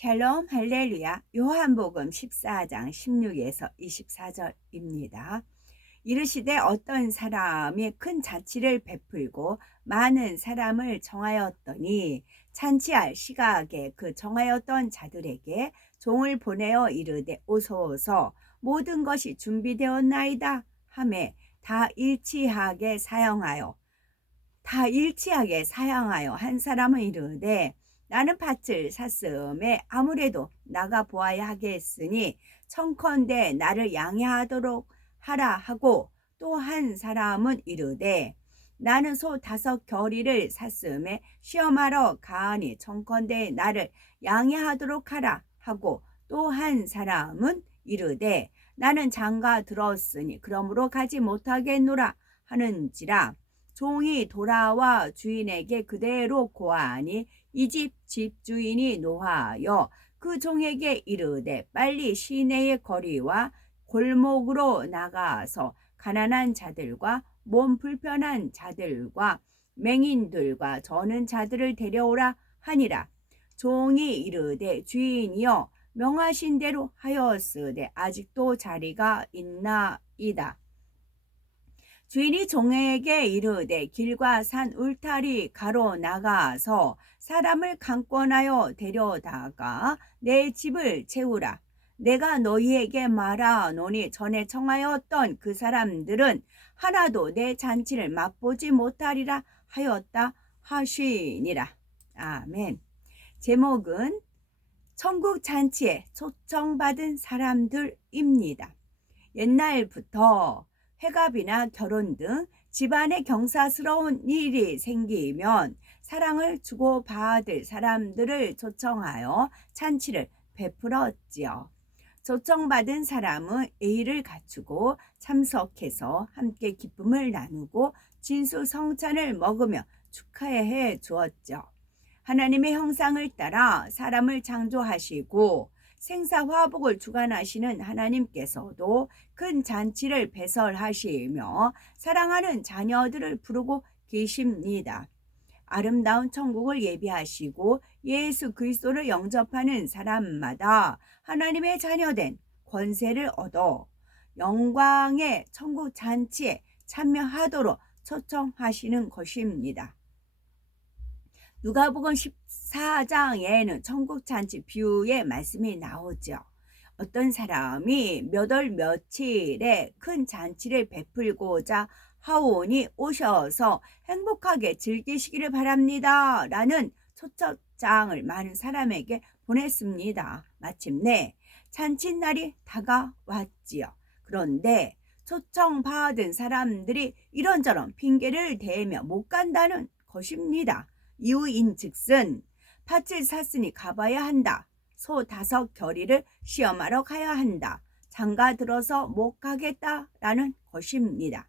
샬롬 할렐루야. 요한복음 14장 16에서 24절입니다. 이르시되 어떤 사람이 큰 잔치를 베풀고 많은 사람을 정하였더니 잔치할 시각에 그 정하였던 자들에게 종을 보내어 이르되 오소서, 모든 것이 준비되었나이다 하매 다 일치하게 사양하여 한 사람은 이르되 나는 밭을 샀음에 아무래도 나가 보아야 하겠으니 청컨대 나를 양해하도록 하라 하고, 또 한 사람은 이르되 나는 소 5 겨리를 샀음에 시험하러 가하니 청컨대 나를 양해하도록 하라 하고, 또 한 사람은 이르되 나는 장가 들었으니 그러므로 가지 못하겠노라 하는지라. 종이 돌아와 주인에게 그대로 고하니 이 집 집주인이 노하여 그 종에게 이르되 빨리 시내의 거리와 골목으로 나가서 가난한 자들과 몸 불편한 자들과 맹인들과 저는 자들을 데려오라 하니라. 종이 이르되 주인이여 명하신 대로 하였으되 아직도 자리가 있나이다. 주인이 종에게 이르되 길과 산 울타리 가로 나가서 사람을 강권하여 데려다가 내 집을 채우라. 내가 너희에게 말하노니 전에 청하였던 그 사람들은 하나도 내 잔치를 맛보지 못하리라 하였다 하시니라. 아멘. 제목은 천국 잔치에 초청받은 사람들입니다. 옛날부터 회갑이나 결혼 등 집안에 경사스러운 일이 생기면 사랑을 주고받을 사람들을 초청하여 잔치를 베풀었지요. 초청받은 사람은 예의를 갖추고 참석해서 함께 기쁨을 나누고 진수성찬을 먹으며 축하해 주었죠. 하나님의 형상을 따라 사람을 창조하시고 생사화복을 주관하시는 하나님께서도 큰 잔치를 배설하시며 사랑하는 자녀들을 부르고 계십니다. 아름다운 천국을 예비하시고 예수 그리스도를 영접하는 사람마다 하나님의 자녀된 권세를 얻어 영광의 천국 잔치에 참여하도록 초청하시는 것입니다. 누가복음 14장에는 천국 잔치 비유의 말씀이 나오죠. 어떤 사람이 몇 월 며칠에 큰 잔치를 베풀고자 하오니 오셔서 행복하게 즐기시기를 바랍니다 라는 초청장을 많은 사람에게 보냈습니다. 마침내 잔칫날이 다가왔지요. 그런데 초청받은 사람들이 이런저런 핑계를 대며 못 간다는 것입니다. 이유인즉슨 팥을 샀으니 가봐야 한다. 소 5 겨리를 시험하러 가야 한다. 장가 들어서 못 가겠다라는 것입니다.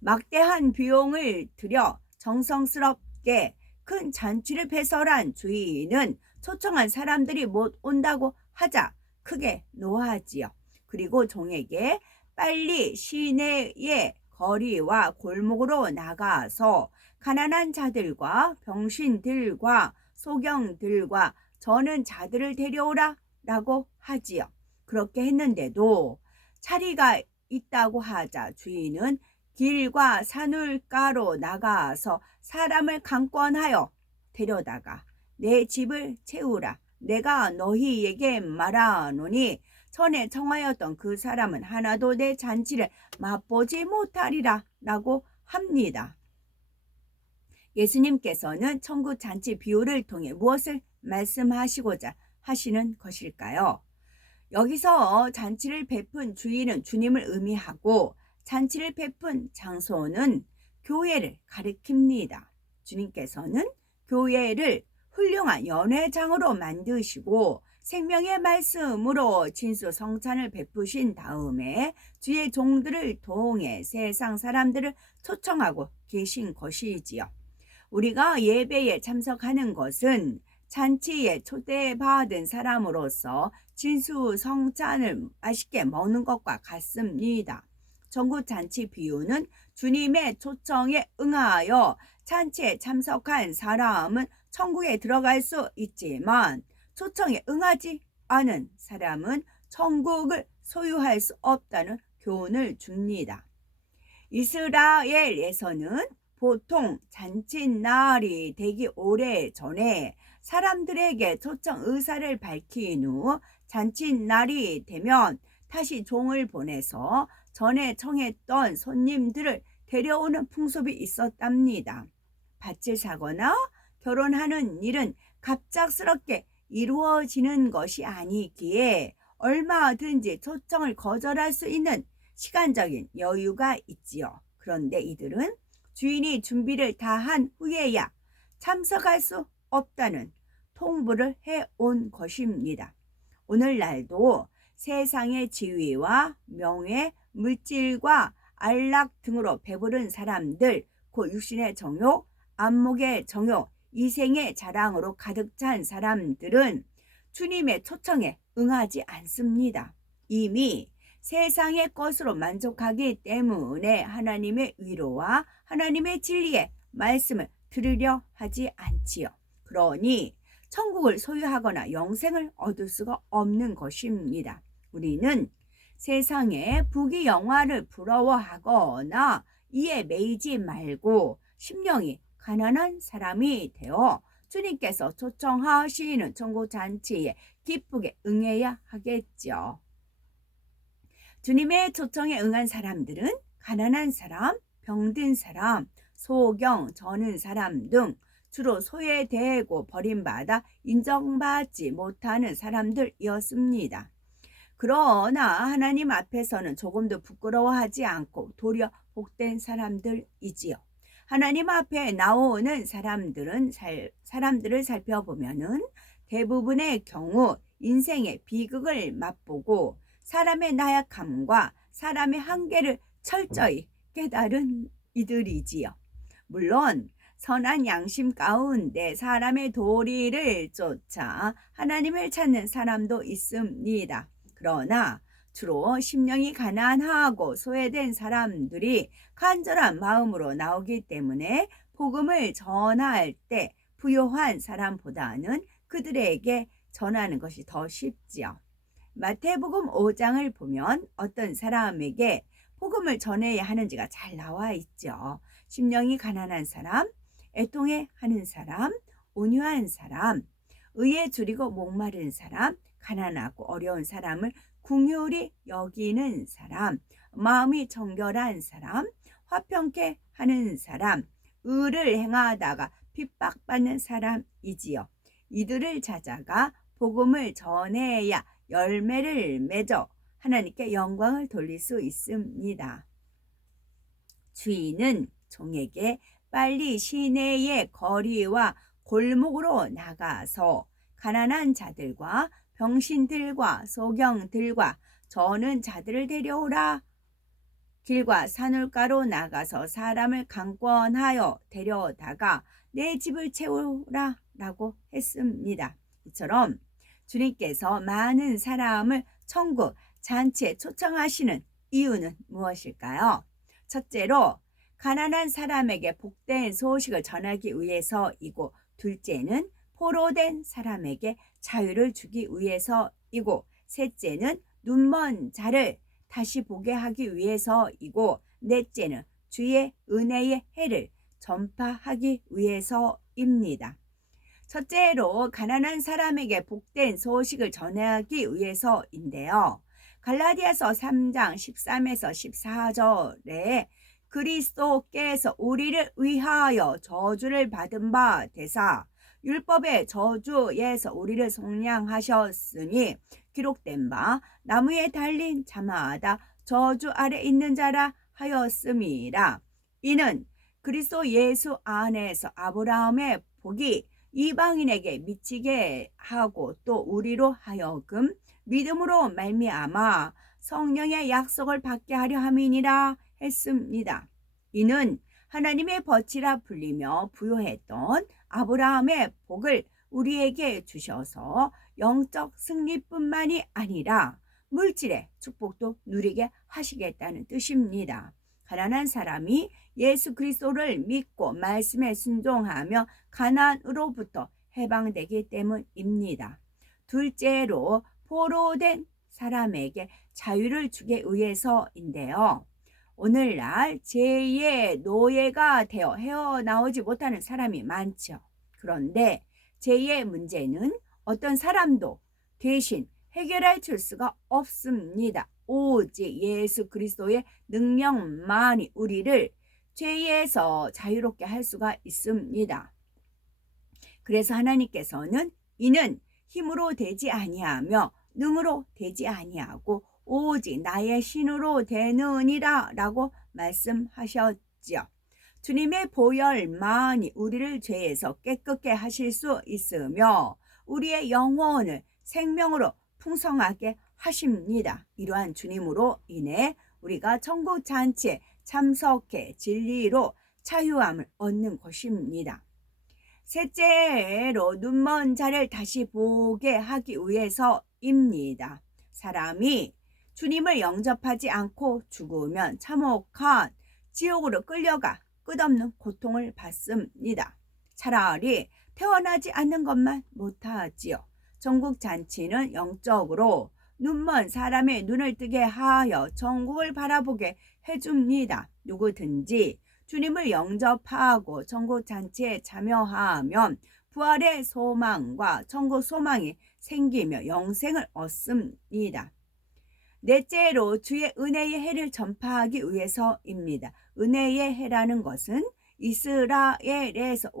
막대한 비용을 들여 정성스럽게 큰 잔치를 배설한 주인은 초청한 사람들이 못 온다고 하자 크게 노하지요. 그리고 종에게 빨리 시내의 거리와 골목으로 나가서 가난한 자들과 병신들과 소경들과 저는 자들을 데려오라 라고 하지요. 그렇게 했는데도 차리가 있다고 하자 주인은 길과 산울가로 나가서 사람을 강권하여 데려다가 내 집을 채우라. 내가 너희에게 말하노니 전에 청하였던 그 사람은 하나도 내 잔치를 맛보지 못하리라 라고 합니다. 예수님께서는 천국 잔치 비유를 통해 무엇을 말씀하시고자 하시는 것일까요? 여기서 잔치를 베푼 주인은 주님을 의미하고 잔치를 베푼 장소는 교회를 가리킵니다. 주님께서는 교회를 훌륭한 연회장으로 만드시고 생명의 말씀으로 진수성찬을 베푸신 다음에 주의 종들을 통해 세상 사람들을 초청하고 계신 것이지요. 우리가 예배에 참석하는 것은 잔치에 초대받은 사람으로서 진수성찬을 맛있게 먹는 것과 같습니다. 천국 잔치 비유는 주님의 초청에 응하여 잔치에 참석한 사람은 천국에 들어갈 수 있지만 초청에 응하지 않은 사람은 천국을 소유할 수 없다는 교훈을 줍니다. 이스라엘에서는 보통 잔칫날이 되기 오래전에 사람들에게 초청 의사를 밝힌 후 잔칫날이 되면 다시 종을 보내서 전에 청했던 손님들을 데려오는 풍습이 있었답니다. 밭을 사거나 결혼하는 일은 갑작스럽게 이루어지는 것이 아니기에 얼마든지 초청을 거절할 수 있는 시간적인 여유가 있지요. 그런데 이들은 주인이 준비를 다 한 후에야 참석할 수 없다는 통보를 해온 것입니다. 오늘날도 세상의 지위와 명예, 물질과 안락 등으로 배부른 사람들, 곧 육신의 정욕, 안목의 정욕, 이생의 자랑으로 가득 찬 사람들은 주님의 초청에 응하지 않습니다. 이미 세상의 것으로 만족하기 때문에 하나님의 위로와 하나님의 진리의 말씀을 들으려 하지 않지요. 그러니 천국을 소유하거나 영생을 얻을 수가 없는 것입니다. 우리는 세상의 부귀영화를 부러워하거나 이에 매이지 말고 심령이 가난한 사람이 되어 주님께서 초청하시는 천국 잔치에 기쁘게 응해야 하겠죠. 주님의 초청에 응한 사람들은 가난한 사람, 병든 사람, 소경, 저는 사람 등 주로 소외되고 버림받아 인정받지 못하는 사람들이었습니다. 그러나 하나님 앞에서는 조금도 부끄러워하지 않고 도리어 복된 사람들이지요. 하나님 앞에 나오는 사람들을 살펴보면은 대부분의 경우 인생의 비극을 맛보고 사람의 나약함과 사람의 한계를 철저히 깨달은 이들이지요. 물론 선한 양심 가운데 사람의 도리를 쫓아 하나님을 찾는 사람도 있습니다. 그러나 주로 심령이 가난하고 소외된 사람들이 간절한 마음으로 나오기 때문에 복음을 전할 때 부요한 사람보다는 그들에게 전하는 것이 더 쉽지요. 마태복음 5장을 보면 어떤 사람에게 복음을 전해야 하는지가 잘 나와 있죠. 심령이 가난한 사람, 애통해 하는 사람, 온유한 사람, 의에 줄이고 목마른 사람, 가난하고 어려운 사람을 긍휼히 여기는 사람, 마음이 정결한 사람, 화평케 하는 사람, 의를 행하다가 핍박받는 사람이지요. 이들을 찾아가 복음을 전해야 열매를 맺어 하나님께 영광을 돌릴 수 있습니다. 주인은 종에게 빨리 시내의 거리와 골목으로 나가서 가난한 자들과 병신들과 소경들과 저는 자들을 데려오라. 길과 산울가로 나가서 사람을 강권하여 데려다가 내 집을 채우라 라고 했습니다. 이처럼 주님께서 많은 사람을 천국 잔치에 초청하시는 이유는 무엇일까요? 첫째로 가난한 사람에게 복된 소식을 전하기 위해서이고, 둘째는 포로된 사람에게 자유를 주기 위해서이고, 셋째는 눈먼 자를 다시 보게 하기 위해서이고, 넷째는 주의 은혜의 해를 전파하기 위해서입니다. 첫째로 가난한 사람에게 복된 소식을 전하기 위해서인데요. 갈라디아서 3장 13에서 14절에 그리스도께서 우리를 위하여 저주를 받은 바 되사 율법의 저주에서 우리를 속량하셨으니 기록된 바 나무에 달린 자마다 저주 아래 있는 자라 하였음이라. 이는 그리스도 예수 안에서 아브라함의 복이 이방인에게 미치게 하고 또 우리로 하여금 믿음으로 말미암아 성령의 약속을 받게 하려 함이니라 했습니다. 이는 하나님의 벗이라 불리며 부요했던 아브라함의 복을 우리에게 주셔서 영적 승리뿐만이 아니라 물질의 축복도 누리게 하시겠다는 뜻입니다. 가난한 사람이 예수 그리스도를 믿고 말씀에 순종하며 가난으로부터 해방되기 때문입니다. 둘째로 포로된 사람에게 자유를 주기 위해서인데요. 오늘날 제2의 노예가 되어 헤어나오지 못하는 사람이 많죠. 그런데 제2의 문제는 어떤 사람도 대신 해결해 줄 수가 없습니다. 오직 예수 그리스도의 능력만이 우리를 죄에서 자유롭게 할 수가 있습니다. 그래서 하나님께서는 이는 힘으로 되지 아니하며 능으로 되지 아니하고 오직 나의 신으로 되느니라 라고 말씀하셨지요. 주님의 보혈만이 우리를 죄에서 깨끗게 하실 수 있으며 우리의 영혼을 생명으로 풍성하게 하십니다. 이러한 주님으로 인해 우리가 천국 잔치에 참석해 진리로 자유함을 얻는 것입니다. 셋째로 눈먼 자를 다시 보게 하기 위해서입니다. 사람이 주님을 영접하지 않고 죽으면 참혹한 지옥으로 끌려가 끝없는 고통을 받습니다. 차라리 태어나지 않는 것만 못하지요. 천국 잔치는 영적으로 눈먼 사람의 눈을 뜨게 하여 천국을 바라보게 해줍니다. 누구든지 주님을 영접하고 천국 잔치에 참여하면 부활의 소망과 천국 소망이 생기며 영생을 얻습니다. 넷째로 주의 은혜의 해를 전파하기 위해서입니다. 은혜의 해라는 것은 이스라엘에서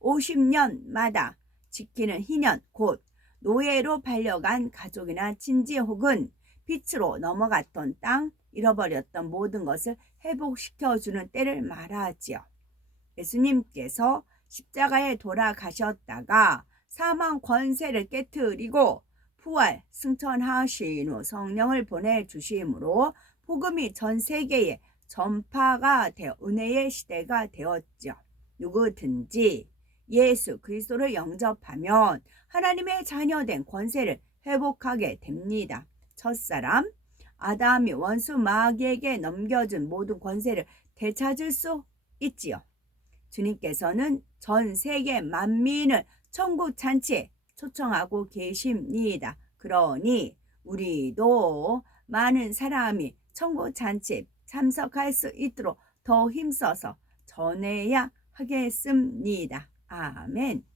50년마다 지키는 희년 곧 노예로 팔려간 가족이나 친지 혹은 빛으로 넘어갔던 땅, 잃어버렸던 모든 것을 회복시켜주는 때를 말하지요. 예수님께서 십자가에 돌아가셨다가 사망 권세를 깨트리고 부활 승천하신 후 성령을 보내주심으로 복음이 전 세계에 전파가 되어 은혜의 시대가 되었죠. 누구든지 예수 그리스도를 영접하면 하나님의 자녀된 권세를 회복하게 됩니다. 첫사람 아담이 원수 마귀에게 넘겨준 모든 권세를 되찾을 수 있지요. 주님께서는 전 세계 만민을 천국 잔치에 초청하고 계십니다. 그러니 우리도 많은 사람이 천국 잔치에 참석할 수 있도록 더 힘써서 전해야 하겠습니다. 아멘.